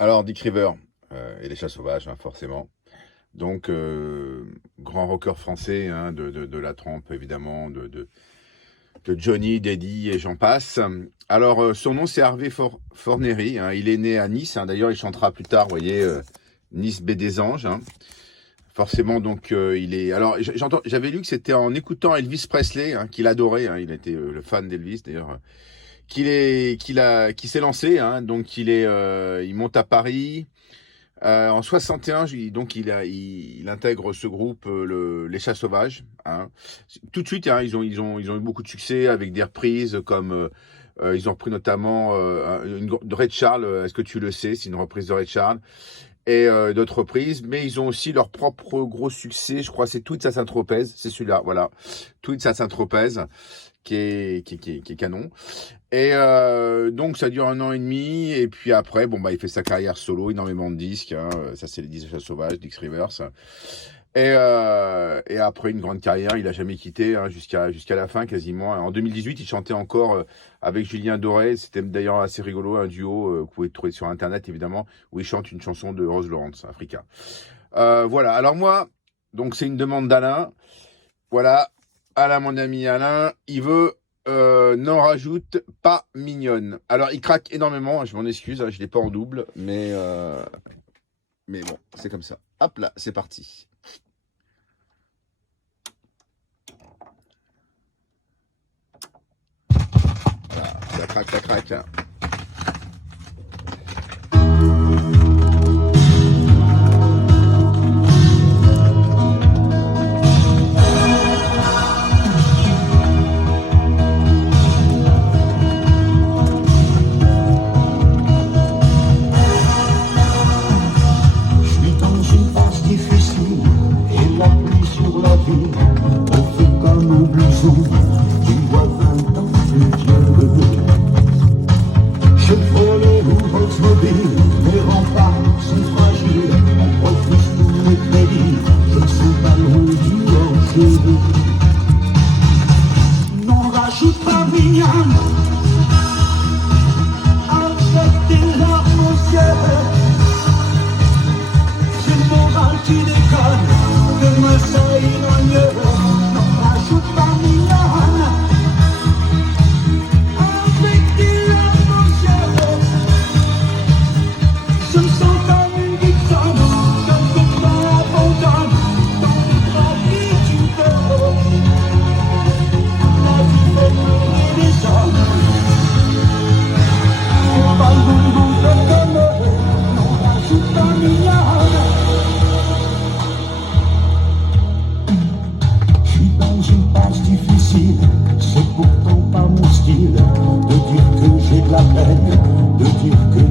Alors, Dick River et les Chats Sauvages, hein, forcément. Donc, grand rocker français, hein, de la trempe, évidemment, de Johnny, d'Eddie et j'en passe. Alors, son nom, c'est Harvey Fornery. Hein. Il est né à Nice. Hein. D'ailleurs, il chantera plus tard, vous voyez, Nice Baie des Anges. Hein. Forcément, donc, il est... Alors, j'avais lu que c'était en écoutant Elvis Presley, hein, qu'il adorait. Hein. Il était le fan d'Elvis, d'ailleurs. Qui s'est lancé, hein, donc il monte à Paris en 61, donc il intègre ce groupe, les Chats Sauvages, hein. Tout de suite, hein, ils ont eu beaucoup de succès avec des reprises comme ils ont repris notamment de Ray Charles, Est-ce que tu le sais, c'est une reprise de Ray Charles et d'autres reprises, mais ils ont aussi leur propre gros succès, je crois, c'est Tweets à Saint-Tropez, c'est celui-là, voilà, Tweets à Saint-Tropez, qui est canon. Et donc ça dure 1 an et demi, et puis après, bon bah il fait sa carrière solo, énormément de disques, hein, ça c'est les disques sauvages, Dick Rivers. Et après une grande carrière, il a jamais quitté, hein, jusqu'à la fin quasiment. En 2018, il chantait encore avec Julien Doré, c'était d'ailleurs assez rigolo, un duo que vous pouvez trouver sur internet évidemment, où il chante une chanson de Rose Lawrence, Africa. Voilà, alors moi, donc c'est une demande d'Alain, voilà, Alain, mon ami Alain, il veut n'en rajoute pas mignonne. Alors il craque énormément, je m'en excuse, hein, je l'ai pas en double, mais bon, c'est comme ça. Hop là, c'est parti. Ah, ça craque, ça craque. Hein. N'en rajoute pas mignonne, avec tes larmes aux yeux. C'est le moral qui déconne, que me ça éloigne. N'en rajoute pas mignonne, avec tes larmes aux yeux. Je me sens comme une victime, comme que m'abandonne dans les bras qui tu veux. Je suis dans une passe difficile, c'est pourtant pas mon style de dire que j'ai de la peine, de dire que